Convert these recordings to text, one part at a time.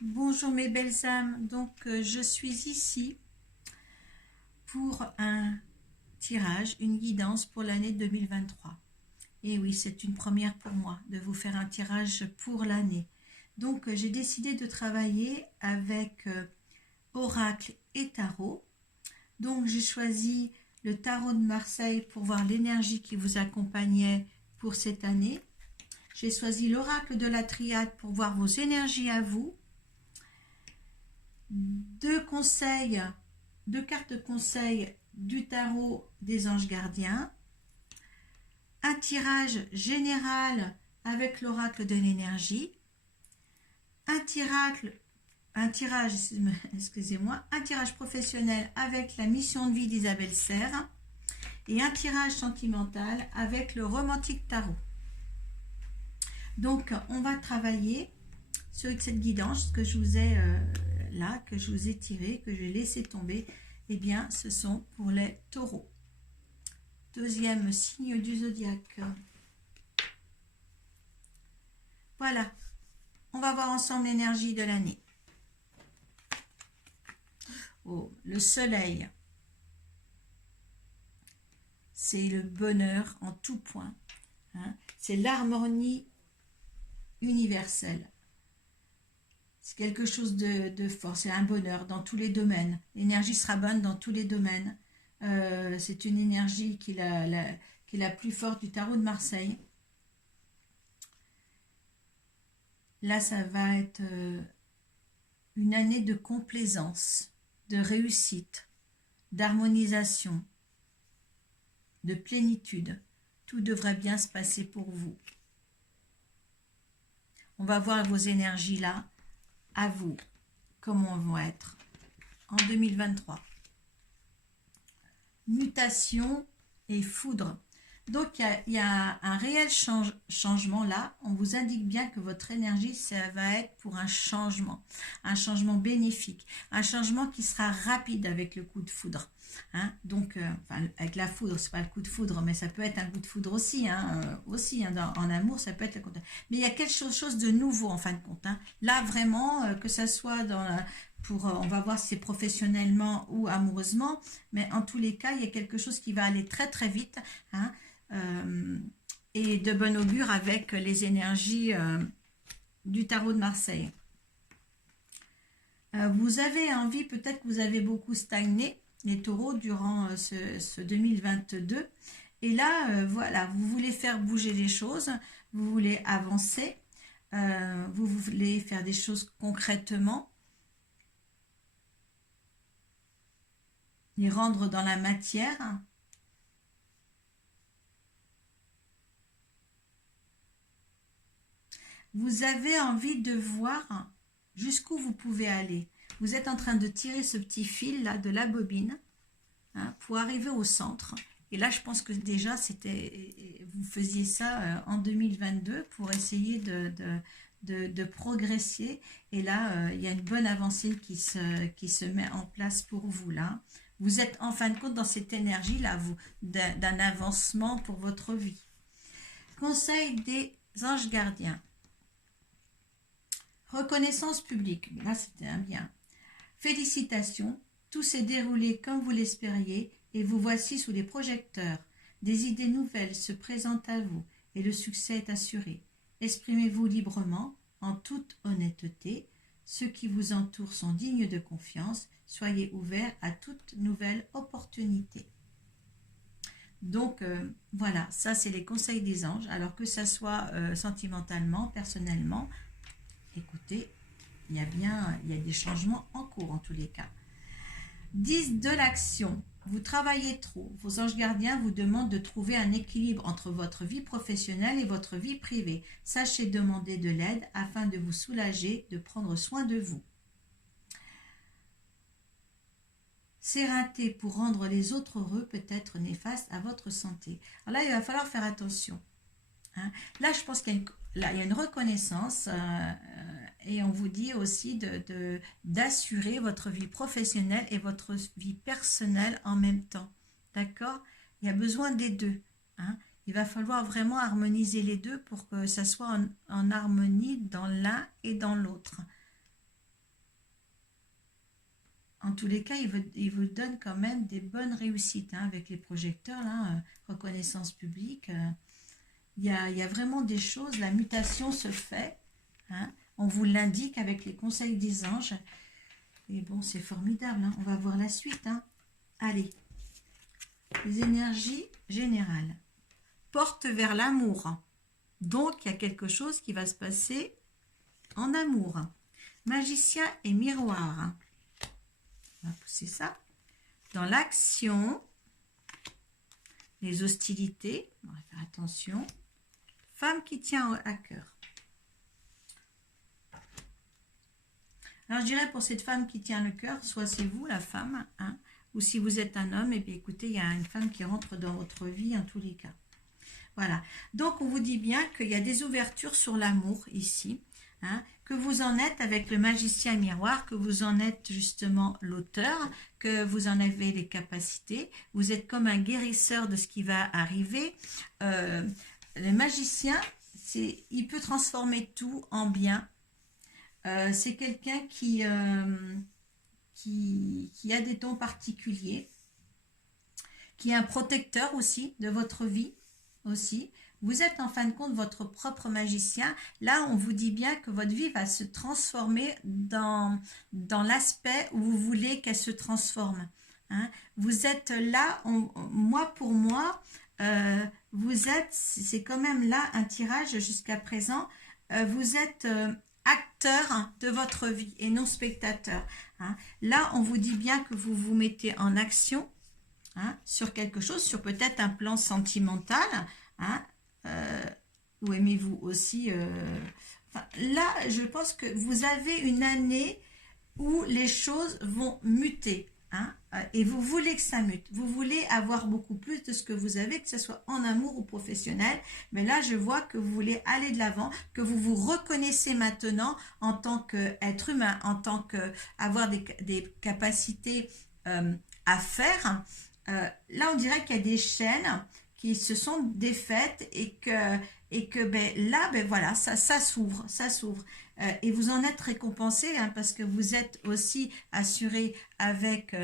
Bonjour mes belles âmes, je suis ici pour un tirage, une guidance pour l'année 2023. Et oui, c'est une première pour moi de vous faire un tirage pour l'année. J'ai décidé de travailler avec Oracle et Tarot. Donc j'ai choisi le Tarot de Marseille pour voir l'énergie qui vous accompagnait pour cette année. J'ai choisi l'Oracle de la Triade pour voir vos énergies à vous. Deux conseils, deux cartes de conseil du tarot des anges gardiens, un tirage général avec l'oracle de l'énergie, un tirage professionnel avec la mission de vie d'Isabelle Serre et un tirage sentimental avec le romantique tarot. Donc on va travailler sur cette guidance que je vous ai que je vous ai tiré, que j'ai laissé tomber. Eh bien, ce sont pour les taureaux. Deuxième signe du zodiaque. Voilà, on va voir ensemble l'énergie de l'année. Oh, le soleil, c'est le bonheur en tout point. Hein. C'est l'harmonie universelle. C'est quelque chose de fort, c'est un bonheur dans tous les domaines. L'énergie sera bonne dans tous les domaines. C'est une énergie qui est la plus forte du tarot de Marseille. Là, ça va être une année de complaisance, de réussite, d'harmonisation, de plénitude. Tout devrait bien se passer pour vous. On va voir vos énergies là, à vous, comment elles vont être en 2023. Mutation et foudre. Donc il y a un réel changement là. On vous indique bien que votre énergie, ça va être pour un changement bénéfique, un changement qui sera rapide avec le coup de foudre. Hein. Avec la foudre, c'est pas le coup de foudre, mais ça peut être un coup de foudre aussi. En amour, ça peut être le coup de... Mais il y a quelque chose de nouveau en fin de compte. Hein. Là, vraiment, que ça soit on va voir si c'est professionnellement ou amoureusement, mais en tous les cas, il y a quelque chose qui va aller très très vite. Hein. Et de bon augure avec les énergies du tarot de Marseille. Vous avez envie, peut-être que vous avez beaucoup stagné, les taureaux, durant ce 2022. Et là, voilà, vous voulez faire bouger les choses, vous voulez avancer, vous voulez faire des choses concrètement, les rendre dans la matière. Vous avez envie de voir jusqu'où vous pouvez aller. Vous êtes en train de tirer ce petit fil là de la bobine, hein, pour arriver au centre. Et là, je pense que déjà, vous faisiez ça en 2022 pour essayer de progresser. Et là, il y a une bonne avancée qui se met en place pour vous là. Vous êtes en fin de compte dans cette énergie là, d'un avancement pour votre vie. Conseil des anges gardiens. Reconnaissance publique, là c'était un bien. Félicitations, tout s'est déroulé comme vous l'espériez et vous voici sous les projecteurs. Des idées nouvelles se présentent à vous et le succès est assuré. Exprimez-vous librement, en toute honnêteté. Ceux qui vous entourent sont dignes de confiance. Soyez ouverts à toute nouvelle opportunité. Donc voilà, ça c'est les conseils des anges. Alors que ça soit sentimentalement, personnellement, écoutez, il y a des changements en cours en tous les cas. 10 de l'action. Vous travaillez trop. Vos anges gardiens vous demandent de trouver un équilibre entre votre vie professionnelle et votre vie privée. Sachez demander de l'aide afin de vous soulager, de prendre soin de vous. S'éreinter pour rendre les autres heureux peut être néfaste à votre santé. Alors là, il va falloir faire attention. Hein. Là, je pense qu'il y a une reconnaissance et on vous dit aussi d'assurer votre vie professionnelle et votre vie personnelle en même temps. D'accord? Il y a besoin des deux. Hein. Il va falloir vraiment harmoniser les deux pour que ça soit en harmonie dans l'un et dans l'autre. en tous les cas, il vous donne quand même des bonnes réussites, hein, avec les projecteurs, là, reconnaissance publique. Il y a vraiment des choses, la mutation se fait, hein, on vous l'indique avec les conseils des anges. Et bon, c'est formidable, hein, on va voir la suite. Hein. Allez, les énergies générales. Porte vers l'amour. Donc, il y a quelque chose qui va se passer en amour. Magicien et miroir. On va pousser ça. Dans l'action, les hostilités, on va faire attention. Femme qui tient à cœur. Alors, je dirais pour cette femme qui tient le cœur, soit c'est vous, la femme, hein, ou si vous êtes un homme, et bien écoutez, il y a une femme qui rentre dans votre vie en tous les cas. Voilà. Donc, on vous dit bien qu'il y a des ouvertures sur l'amour ici, hein, que vous en êtes avec le magicien miroir, que vous en êtes justement l'auteur, que vous en avez les capacités. Vous êtes comme un guérisseur de ce qui va arriver. Le magicien, il peut transformer tout en bien. C'est quelqu'un qui a des dons particuliers, qui est un protecteur aussi de votre vie aussi. Vous êtes en fin de compte votre propre magicien. Là, on vous dit bien que votre vie va se transformer dans l'aspect où vous voulez qu'elle se transforme. Hein. Vous êtes là, moi pour moi, vous êtes, c'est quand même là un tirage jusqu'à présent, vous êtes acteur de votre vie et non spectateur. Hein. Là, on vous dit bien que vous vous mettez en action, hein, sur quelque chose, sur peut-être un plan sentimental, hein, ou aimez-vous aussi enfin, là, je pense que vous avez une année où les choses vont muter, hein, et vous voulez que ça mute. Vous voulez avoir beaucoup plus de ce que vous avez, que ce soit en amour ou professionnel. Mais là, je vois que vous voulez aller de l'avant, que vous vous reconnaissez maintenant en tant qu'être humain, en tant qu'avoir des capacités à faire. Là, on dirait qu'il y a des chaînes qui se sont défaites et que ben, là, ben voilà, ça s'ouvre, ça s'ouvre. Et vous en êtes récompensé, hein, parce que vous êtes aussi assuré avec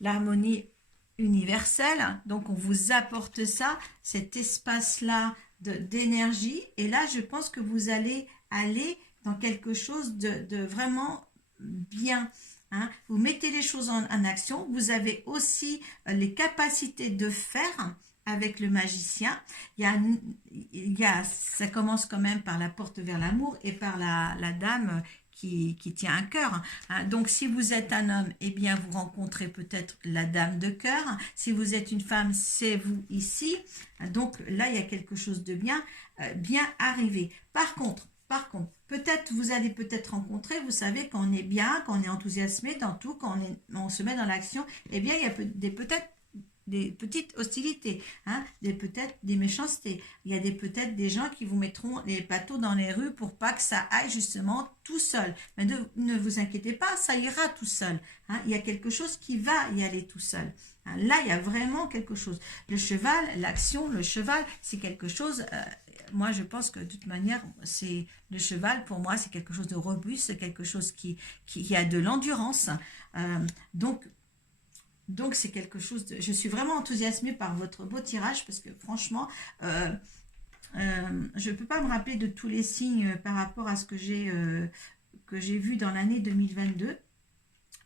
l'harmonie universelle. Donc, on vous apporte ça, cet espace-là d'énergie. Et là, je pense que vous allez aller dans quelque chose de vraiment bien. Hein, vous mettez les choses en action, vous avez aussi les capacités de faire avec le magicien. Ça commence quand même par la porte vers l'amour et par la dame qui tient un cœur. Hein. Donc si vous êtes un homme, eh bien vous rencontrez peut-être la dame de cœur. Si vous êtes une femme, c'est vous ici. Donc là, il y a quelque chose de bien arrivé. Par contre, peut-être vous allez peut-être rencontrer, vous savez, quand on est bien, quand on est enthousiasmé dans tout, quand on se met dans l'action, eh bien il y a peut-être des petites hostilités, hein, peut-être des méchancetés. Il y a peut-être des gens qui vous mettront les bateaux dans les rues pour pas que ça aille justement tout seul. Mais ne vous inquiétez pas, ça ira tout seul. Hein. Il y a quelque chose qui va y aller tout seul. Hein. Là, il y a vraiment quelque chose. Le cheval, l'action, le cheval, c'est quelque chose... moi, je pense que de toute manière, c'est le cheval, pour moi, c'est quelque chose de robuste, c'est quelque chose qui a de l'endurance. Donc, c'est quelque chose de... Je suis vraiment enthousiasmée par votre beau tirage parce que franchement, je ne peux pas me rappeler de tous les signes par rapport à ce que j'ai vu dans l'année 2022.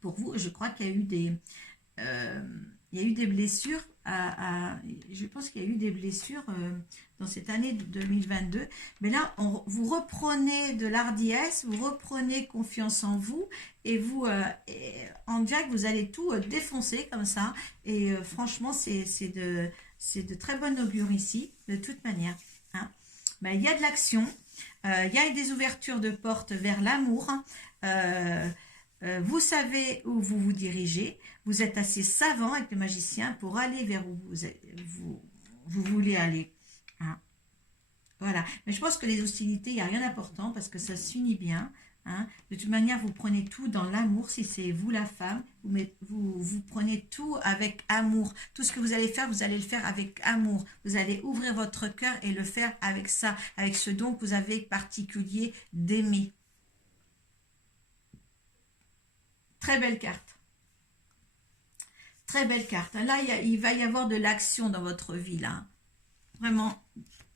Pour vous, je crois qu'il y a eu des blessures. Je pense qu'il y a eu des blessures dans cette année 2022. Mais là, vous reprenez de l'ardiesse, vous reprenez confiance en vous et on dirait que vous allez tout défoncer comme ça. Et franchement, c'est de très bonne augure ici, de toute manière. Hein. Ben, il y a de l'action, il y a des ouvertures de portes vers l'amour. Vous savez où vous vous dirigez, vous êtes assez savant avec le magicien pour aller vers où vous voulez aller. Hein. Voilà. Mais je pense que les hostilités, il n'y a rien d'important parce que ça se finit bien. Hein. De toute manière, vous prenez tout dans l'amour. Si c'est vous la femme, vous prenez tout avec amour. Tout ce que vous allez faire, vous allez le faire avec amour. Vous allez ouvrir votre cœur et le faire avec ça, avec ce don que vous avez particulier d'aimer. Très belle carte. Très belle carte. Là, il va y avoir de l'action dans votre vie, là. Vraiment,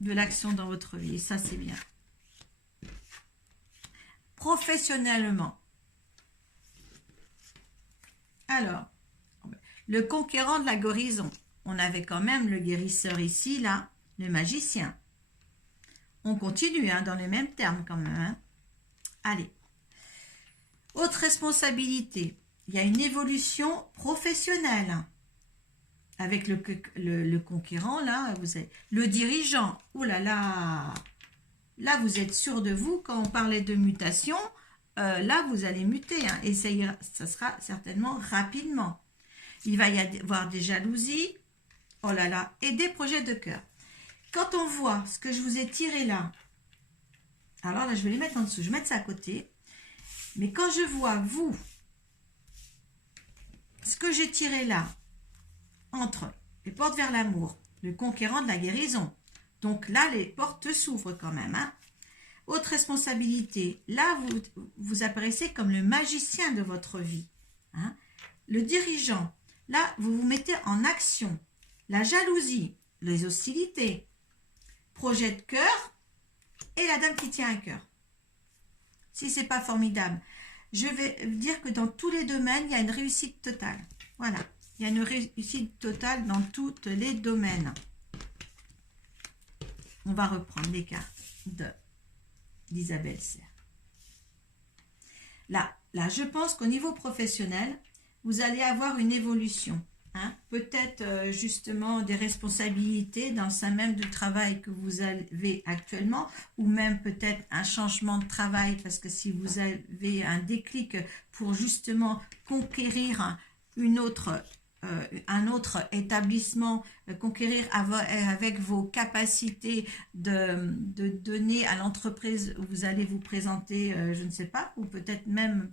de l'action dans votre vie. Et ça, c'est bien. Professionnellement. Alors, le conquérant de la guérison. On avait quand même le guérisseur ici, là, le magicien. On continue, hein, dans les mêmes termes quand même. Hein. Allez. Autre responsabilité. Il y a une évolution professionnelle. Avec le conquérant, là, vous avez le dirigeant. Oh là là! Là, vous êtes sûr de vous. Quand on parlait de mutation, là, vous allez muter. Hein, et ça sera certainement rapidement. Il va y avoir des jalousies. Oh là là! Et des projets de cœur. Quand on voit ce que je vous ai tiré là, alors là, je vais les mettre en dessous. Je vais mettre ça à côté. Mais quand je vois, vous, ce que j'ai tiré là, entre les portes vers l'amour, le conquérant de la guérison. Donc là, les portes s'ouvrent quand même. Hein. Autre responsabilité, là, vous apparaissez comme le magicien de votre vie. Hein. Le dirigeant, là, vous vous mettez en action. La jalousie, les hostilités, projet de cœur et la dame qui tient un cœur. Si ce n'est pas formidable, je vais dire que dans tous les domaines, il y a une réussite totale. Voilà. Il y a une réussite totale dans tous les domaines. On va reprendre les cartes d'Isabelle Serre. Là, je pense qu'au niveau professionnel, vous allez avoir une évolution. Hein? Peut-être justement des responsabilités dans le sein même du travail que vous avez actuellement, ou même peut-être un changement de travail, parce que si vous avez un déclic pour justement conquérir un autre établissement, conquérir avec vos capacités de donner à l'entreprise où vous allez vous présenter, je ne sais pas, ou peut-être même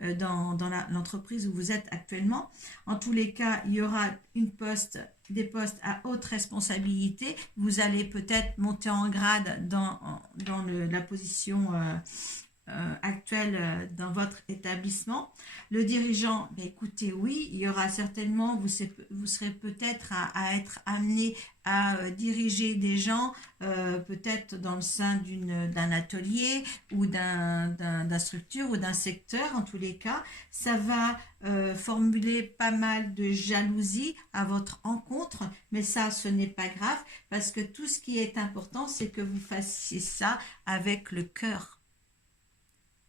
dans l'entreprise où vous êtes actuellement. En tous les cas, il y aura des postes à haute responsabilité. Vous allez peut-être monter en grade dans la position actuelle dans votre établissement. Le dirigeant, écoutez, oui, il y aura certainement, vous serez peut-être à être amené à diriger des gens, peut-être dans le sein d'un atelier ou d'un structure ou d'un secteur. En tous les cas, ça va formuler pas mal de jalousie à votre encontre, mais ça, ce n'est pas grave, parce que tout ce qui est important, c'est que vous fassiez ça avec le cœur.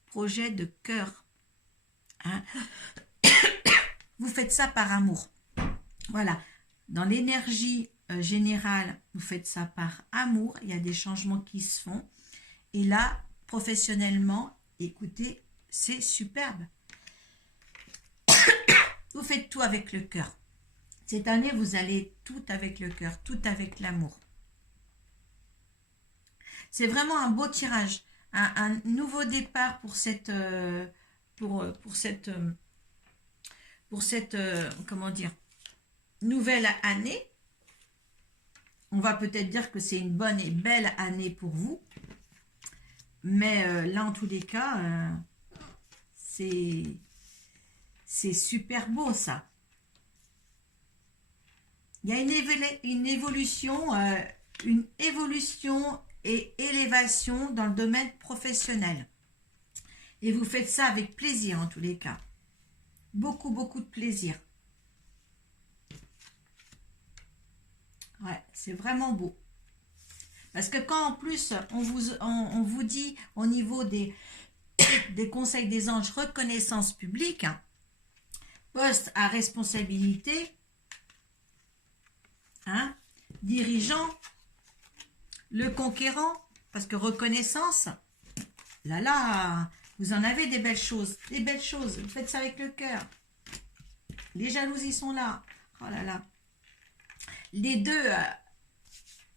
Projet de cœur. Hein? Vous faites ça par amour. Voilà. Dans l'énergie générale, vous faites ça par amour. Il y a des changements qui se font. Et là, professionnellement, écoutez, c'est superbe. Vous faites tout avec le cœur. Cette année, vous allez tout avec le cœur, tout avec l'amour. C'est vraiment un beau tirage. Un nouveau départ pour cette comment dire, nouvelle année. On va peut-être dire que c'est une bonne et belle année pour vous, mais là en tous les cas c'est super beau ça. Il y a une évolution et élévation dans le domaine professionnel. Et vous faites ça avec plaisir en tous les cas. Beaucoup, beaucoup de plaisir. Ouais, c'est vraiment beau. Parce que quand en plus on vous dit au niveau des conseils des anges, reconnaissance publique, poste à responsabilité, hein, dirigeant, le conquérant, parce que reconnaissance, là, vous en avez des belles choses, vous faites ça avec le cœur. Les jalousies sont là, oh là là. Les deux,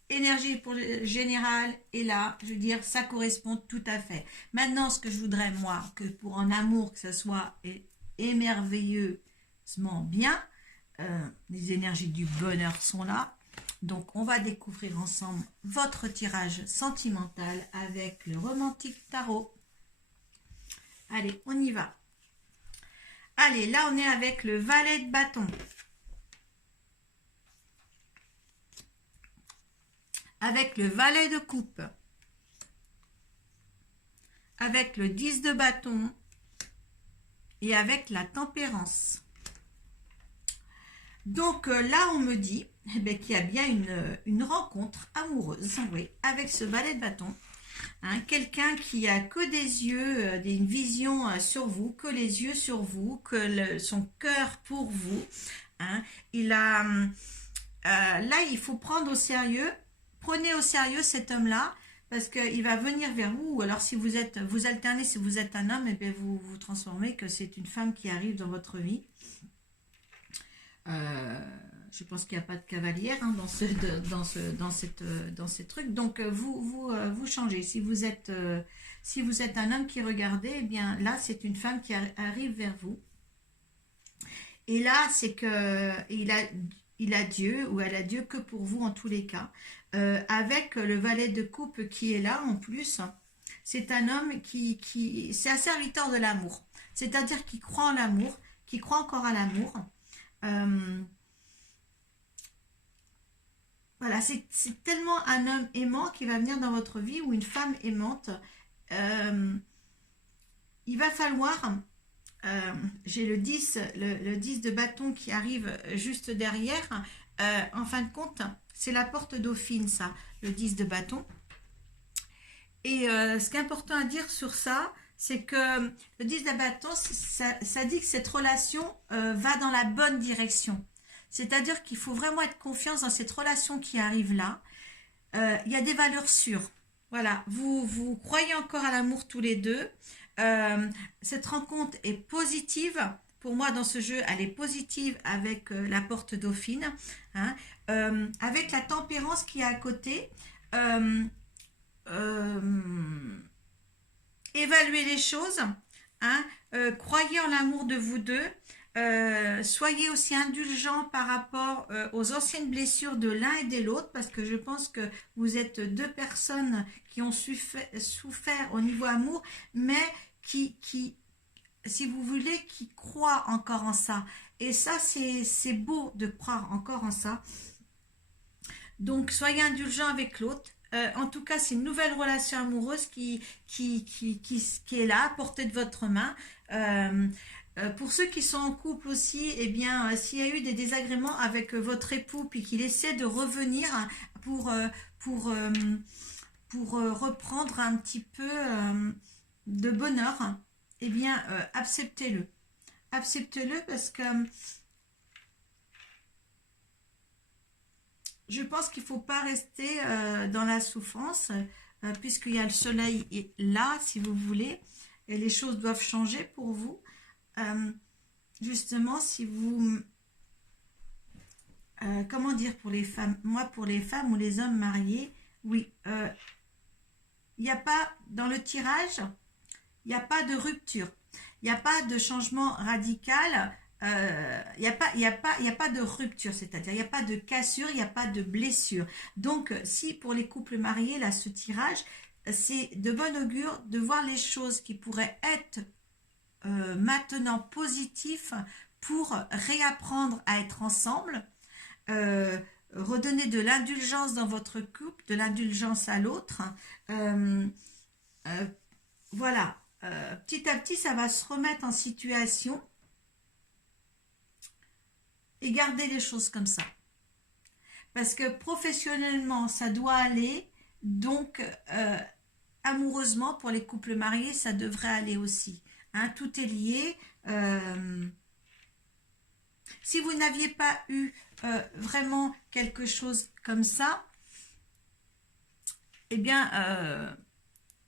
énergie pour le général, et là, je veux dire, ça correspond tout à fait. Maintenant, ce que je voudrais, moi, que pour un amour, que ça soit émerveilleusement bien, les énergies du bonheur sont là. Donc, on va découvrir ensemble votre tirage sentimental avec le romantique tarot. Allez, on y va. Allez, là, on est avec le valet de bâton. Avec le valet de coupe. Avec le 10 de bâton. Et avec la tempérance. Donc là, on me dit qu'il y a bien une rencontre amoureuse, oui, avec ce valet de bâton. Hein, quelqu'un qui a que des yeux, une vision sur vous, que les yeux sur vous, que son cœur pour vous. Hein. Là, il faut prendre au sérieux. Prenez au sérieux cet homme-là, parce qu'il va venir vers vous. Ou alors, si vous alternez, si vous êtes un homme, et bien vous vous transformez, que c'est une femme qui arrive dans votre vie. Je pense qu'il n'y a pas de cavalière hein, dans ces trucs. Donc vous changez. Si vous êtes un homme qui regardait, eh bien là c'est une femme qui arrive vers vous. Et là c'est que il a Dieu ou elle a Dieu que pour vous en tous les cas. Avec le valet de coupe qui est là en plus, c'est un homme qui c'est un serviteur de l'amour. C'est-à-dire qui croit en l'amour, qui croit encore à l'amour. Voilà, c'est tellement un homme aimant qui va venir dans votre vie ou une femme aimante. Il va falloir, j'ai le 10 de bâton qui arrive juste derrière. En fin de compte, c'est la porte dauphine, ça, le 10 de bâton. Et ce qui est important à dire sur ça, c'est que le 10 de bâton, ça dit que cette relation va dans la bonne direction. C'est-à-dire qu'il faut vraiment être confiance dans cette relation qui arrive là. Il y a des valeurs sûres. Voilà, vous croyez encore à l'amour tous les deux. Cette rencontre est positive. Pour moi, dans ce jeu, elle est positive avec la porte dauphine. Hein, avec la tempérance qui est à côté. Évaluez les choses. Hein, croyez en l'amour de vous deux. Soyez aussi indulgents par rapport aux anciennes blessures de l'un et de l'autre, parce que je pense que vous êtes deux personnes qui ont souffert au niveau amour, mais qui si vous voulez, qui croient encore en ça. Et ça, c'est beau de croire encore en ça. Donc, soyez indulgents avec l'autre. En tout cas, c'est une nouvelle relation amoureuse qui est là, à portée de votre main. Pour ceux qui sont en couple aussi, eh bien, s'il y a eu des désagréments avec votre époux, puis qu'il essaie de revenir pour reprendre un petit peu de bonheur, eh bien, acceptez-le. Acceptez-le parce que je pense qu'il ne faut pas rester dans la souffrance, puisqu'il y a le soleil là, si vous voulez, et les choses doivent changer pour vous. Justement, si vous... comment dire pour les femmes? Moi, pour les femmes ou les hommes mariés, oui, il n'y a pas, dans le tirage, il n'y a pas de rupture. Il n'y a pas de changement radical. Il n'y a pas de rupture, c'est-à-dire il n'y a pas de cassure, il n'y a pas de blessure. Donc, si pour les couples mariés, là, ce tirage, c'est de bon augure de voir les choses qui pourraient être maintenant positifs pour réapprendre à être ensemble, redonner de l'indulgence dans votre couple, de l'indulgence à l'autre. Voilà, petit à petit, ça va se remettre en situation. Et garder les choses comme ça. Parce que professionnellement, ça doit aller. Donc, amoureusement, pour les couples mariés, ça devrait aller aussi. Hein, tout est lié. Si vous n'aviez pas eu vraiment quelque chose comme ça, eh bien,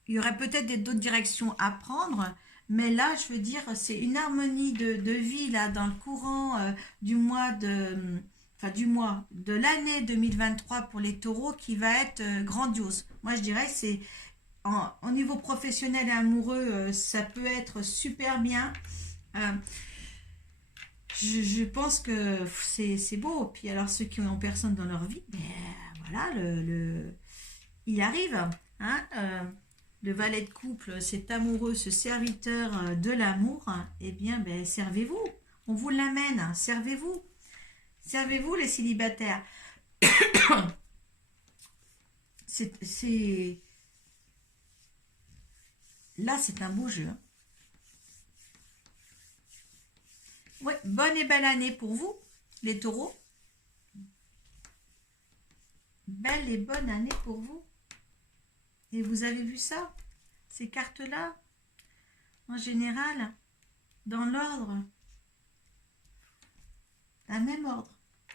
il y aurait peut-être d'autres directions à prendre. Mais là, je veux dire, c'est une harmonie de vie là dans le courant du de l'année 2023 pour les taureaux qui va être grandiose. Moi, je dirais c'est au niveau professionnel et amoureux, ça peut être super bien. Je pense que c'est beau. Puis alors, ceux qui n'ont personne dans leur vie, ben, voilà, il arrive. Hein, le valet de couple, cet amoureux, ce serviteur de l'amour, eh bien, ben, servez-vous. On vous l'amène, hein, servez-vous. Servez-vous les célibataires. C'est... Là, c'est un beau jeu. Hein. Ouais, bonne et belle année pour vous, les taureaux. Belle et bonne année pour vous. Et vous avez vu ça? Ces cartes-là, en général, dans l'ordre, la même ordre.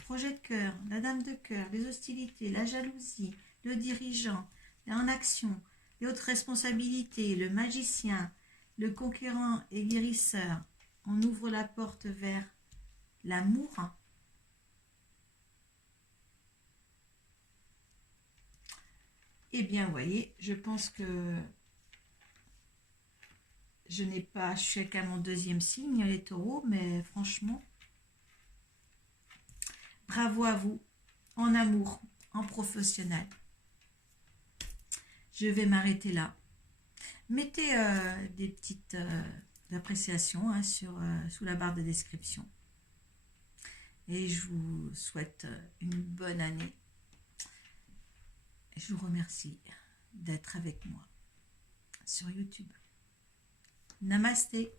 Projet de cœur, la dame de cœur, les hostilités, la jalousie, le dirigeant, en action, les hautes responsabilités, le magicien, le conquérant et guérisseur. On ouvre la porte vers l'amour. Eh bien, vous voyez, je pense que je n'ai pas, je suis qu'à mon deuxième signe, les taureaux, mais franchement, bravo à vous, en amour, en professionnel. Je vais m'arrêter là. Mettez des petites appréciations hein, sous la barre de description. Et je vous souhaite une bonne année. Je vous remercie d'être avec moi sur YouTube. Namasté.